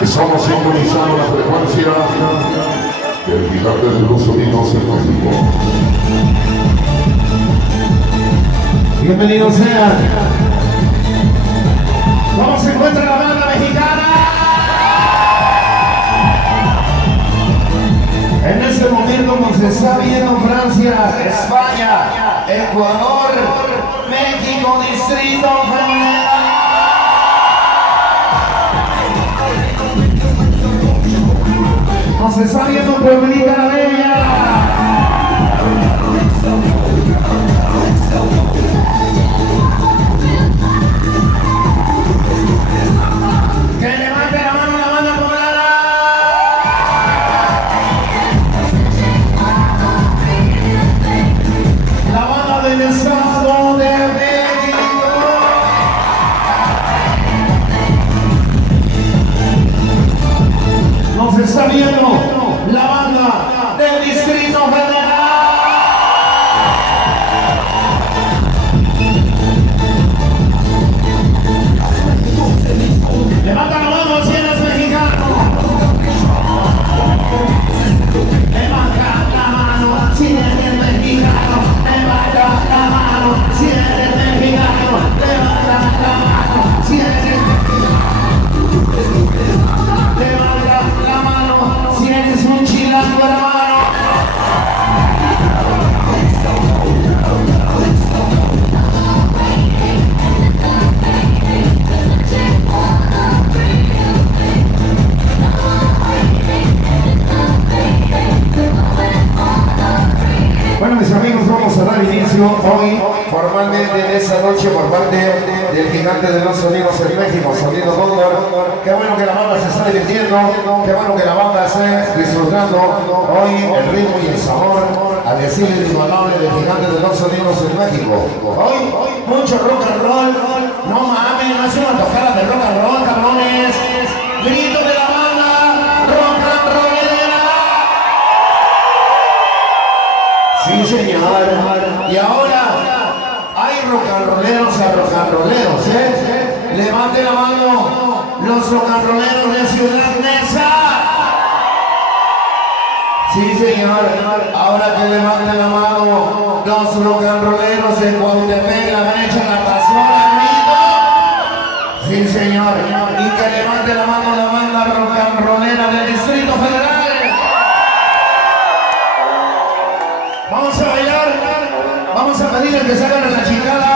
Estamos sintonizando la frecuencia del gigante de los sonidos en México. Bienvenidos sean. ¿Cómo se encuentra la banda mexicana? En este momento nos está viendo Francia, España, Ecuador, México, Distrito Federal. Nos está viendo Pueblita la Bella. Que levante la mano la banda poblana. La banda del Estado de México. Nos está viendo la banda del Distrito Federal. Levanta la mano si eres mexicano. Levanta la mano si eres mexicano. Levanta la mano si eres mexicano. Levanta la mano si eres mexicano. Levanta la mano si eres un chilango, hermano. Bueno, mis amigos, vamos a dar inicio hoy formalmente en esta noche por parte del gigante de los sonidos en México, Sonido Cóndor. Qué bueno que la banda se está divirtiendo, qué bueno que la banda esté disfrutando hoy el ritmo y el sabor al decir inigualable del gigante de los sonidos en México. Hoy mucho rock and roll, no mames, no es una tocada de rock and roll, cabrones. Grito de la banda, rock and rollera. Sí, señor. Y ahora hay rock and rolleros a rock and rolleros, ¿eh? Levante la mano los rock and rolleros de Ciudad Neza. Sí, señor. Ahora que levanten la mano los rock and rolleros de Cuautepec, la brecha, la Pasola, amigo. Sí, señor. Y que levante la mano la banda rock and rollera del Distrito Federal. Vamos a bailar, vamos a pedirle que se hagan la chingada.